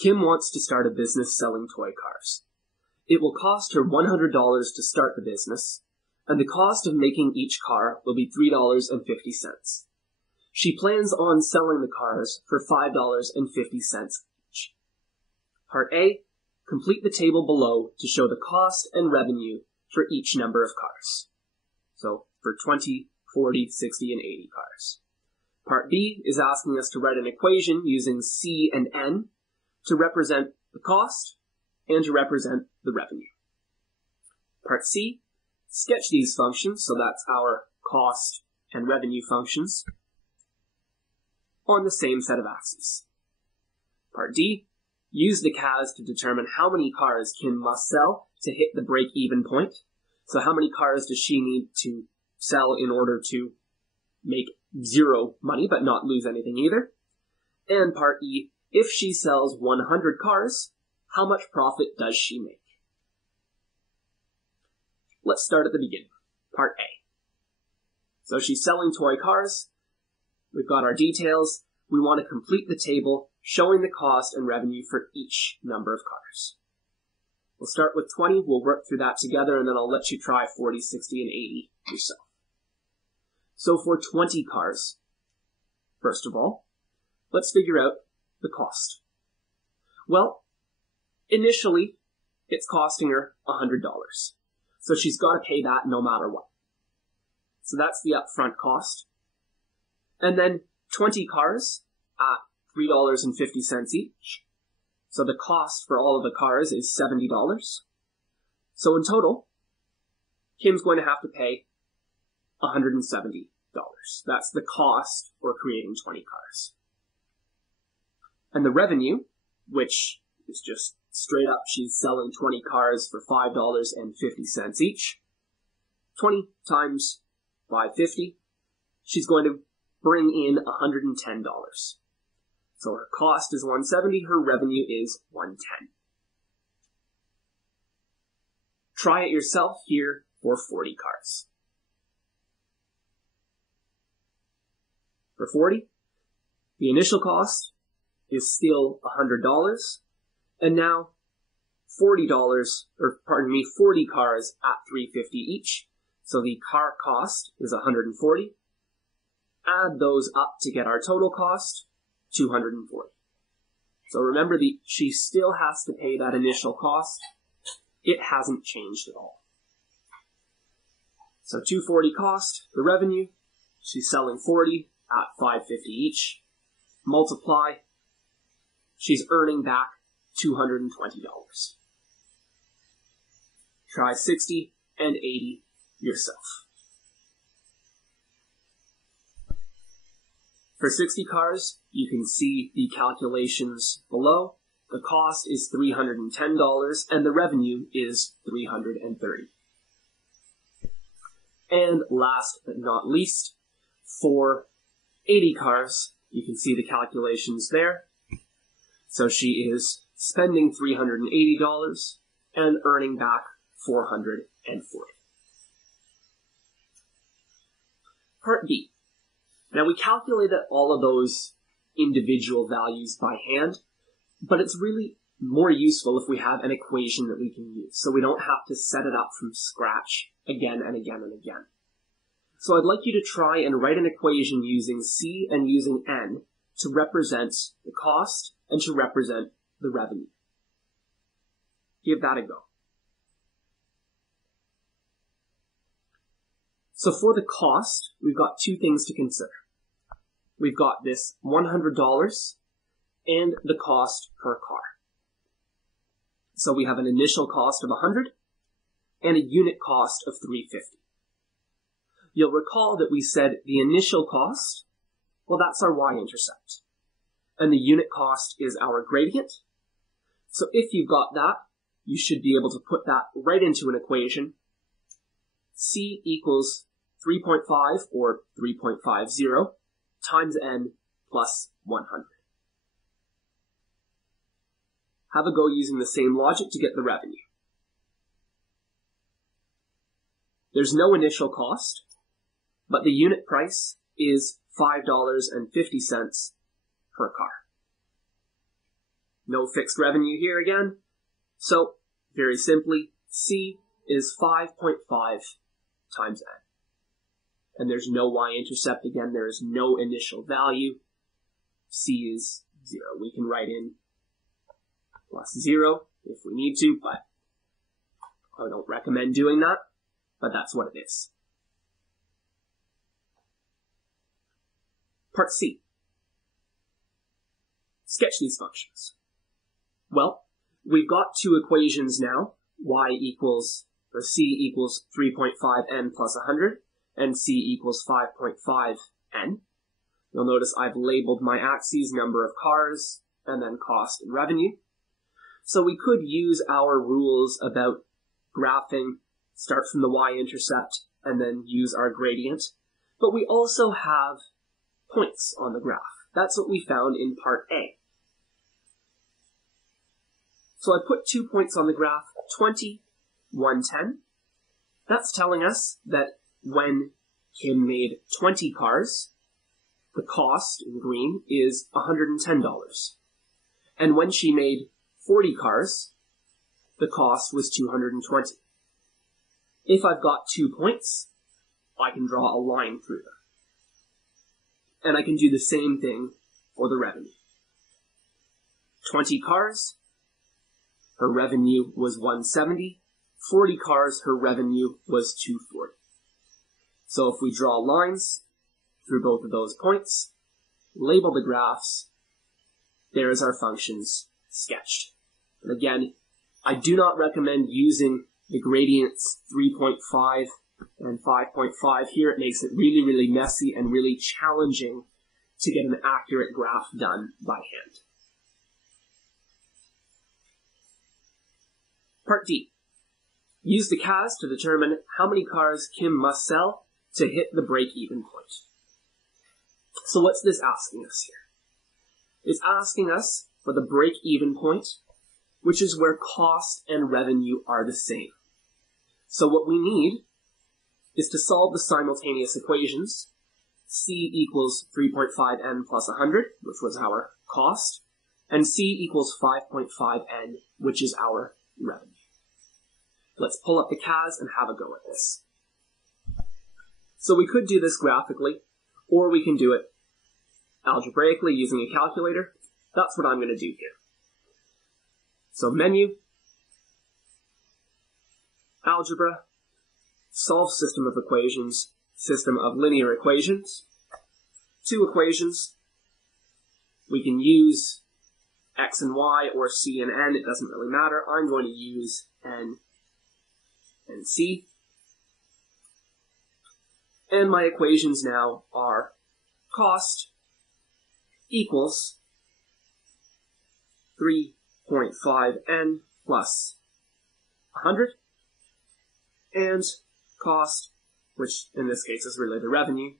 Kim wants to start a business selling toy cars. It will cost her $100 to start the business, and the cost of making each car will be $3.50. She plans on selling the cars for $5.50 each. Part A, complete the table below to show the cost and revenue for each number of cars. So for 20, 40, 60, and 80 cars. Part B is asking us to write an equation using C and N to represent the cost and to represent the revenue. Part C, sketch these functions, so that's our cost and revenue functions, on the same set of axes. Part D, use the CAS to determine how many cars Kim must sell to hit the break-even point. So how many cars does she need to sell in order to make zero money but not lose anything either? And Part E, if she sells 100 cars, how much profit does she make? Let's start at the beginning. Part A. So she's selling toy cars. We've got our details. We want to complete the table showing the cost and revenue for each number of cars. We'll start with 20. We'll work through that together, and then I'll let you try 40, 60, and 80 yourself. So for 20 cars, first of all, let's figure out the cost. Well, initially, it's costing her $100. So she's got to pay that no matter what. So that's the upfront cost. And then 20 cars at $3.50 each. So the cost for all of the cars is $70. So in total, Kim's going to have to pay $170. That's the cost for creating 20 cars. And the revenue, which is just straight up, she's selling 20 cars for $5.50 each. 20 times 550, she's going to bring in $110. So her cost is $170, her revenue is $110. Try it yourself here for 40 cars. For 40, the initial cost is still $100, and now $40 cars at $350 each. So the car cost is $140. Add those up to get our total cost, $240. So remember, she still has to pay that initial cost. It hasn't changed at all. So $240 cost, the revenue. She's selling 40 at $550 each. Multiply. She's earning back $220. Try 60 and 80 yourself. For 60 cars, you can see the calculations below. The cost is $310 and the revenue is $330. And last but not least, for 80 cars, you can see the calculations there. So she is spending $380 and earning back $440. Part B. Now we calculated all of those individual values by hand, but it's really more useful if we have an equation that we can use, so we don't have to set it up from scratch again and again and again. So I'd like you to try and write an equation using C and using N to represent the cost and to represent the revenue. Give that a go. So for the cost, we've got two things to consider. We've got this $100 and the cost per car. So we have an initial cost of $100 and a unit cost of $350. You'll recall that we said the initial cost, well, that's our y-intercept. And the unit cost is our gradient. So if you've got that, you should be able to put that right into an equation. C equals 3.5 or 3.50 times n plus 100. Have a go using the same logic to get the revenue. There's no initial cost, but the unit price is $5.50 per car. No fixed revenue here again. So, very simply, C is 5.5 times N. And there's no y-intercept again. There is no initial value. C is 0. We can write in plus 0 if we need to, but I don't recommend doing that. But that's what it is. Part C. Sketch these functions. Well, we've got two equations now. C equals 3.5n plus 100, and C equals 5.5n. You'll notice I've labeled my axes, number of cars, and then cost and revenue. So we could use our rules about graphing, start from the y-intercept, and then use our gradient. But we also have points on the graph. That's what we found in part A. So I put 2 points on the graph, 20, 110. That's telling us that when Kim made 20 cars, the cost in green is $110. And when she made 40 cars, the cost was $220. If I've got 2 points, I can draw a line through them. And I can do the same thing for the revenue. 20 cars, her revenue was $170. 40 cars, her revenue was $240. So if we draw lines through both of those points, label the graphs, there's our functions sketched. And again, I do not recommend using the gradients 3.5 and 5.5 here. It makes it really, really messy and really challenging to get an accurate graph done by hand. Part D. Use the CAS to determine how many cars Kim must sell to hit the break-even point. So what's this asking us here? It's asking us for the break-even point, which is where cost and revenue are the same. So what we need is to solve the simultaneous equations. C equals 3.5n plus 100, which was our cost, and C equals 5.5n, which is our revenue. Let's pull up the CAS and have a go at this. So we could do this graphically, or we can do it algebraically using a calculator. That's what I'm going to do here. So menu, algebra, solve system of equations, system of linear equations. 2 equations. We can use x and y or c and n. It doesn't really matter. I'm going to use n and c. And my equations now are cost equals 3.5n plus 100, and cost, which in this case is really the revenue,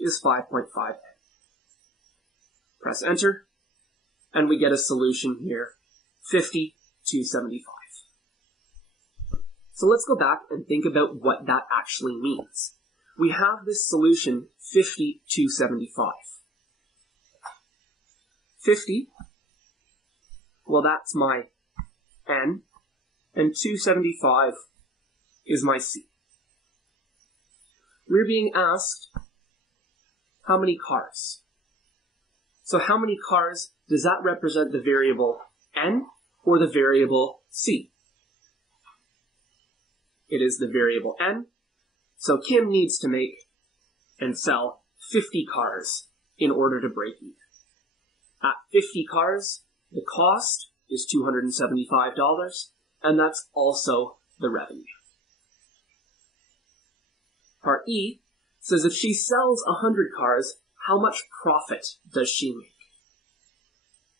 is 5.5n. Press enter, and we get a solution here, 50 to 75. So let's go back and think about what that actually means. We have this solution, 50 to 75. 50, well, that's my n, and 275 is my c. We're being asked how many cars. So how many cars, does that represent the variable n or the variable c? It is the variable n. So Kim needs to make and sell 50 cars in order to break even. At 50 cars, the cost is $275, and that's also the revenue. Part E says if she sells 100 cars, how much profit does she make?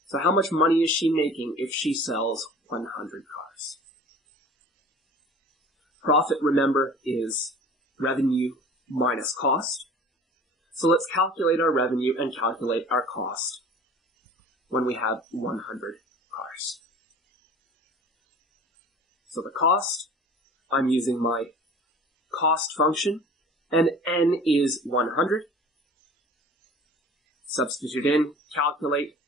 So how much money is she making if she sells 100 cars? Profit, remember, is revenue minus cost. So let's calculate our revenue and calculate our cost when we have 100 cars. So the cost, I'm using my cost function, and n is 100. Substitute in, calculate.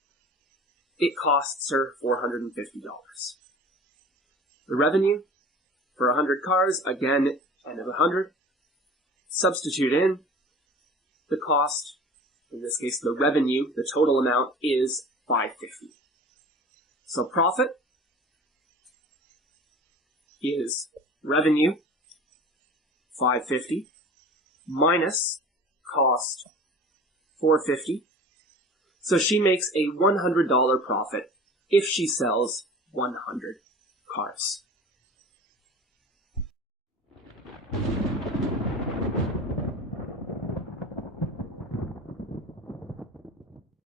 it costs her $450. The revenue for 100 cars, again, n of 100. Substitute in the cost, in this case the revenue, the total amount is $550. So profit is revenue, $550, minus cost, $450. So she makes a $100 profit if she sells 100 cars.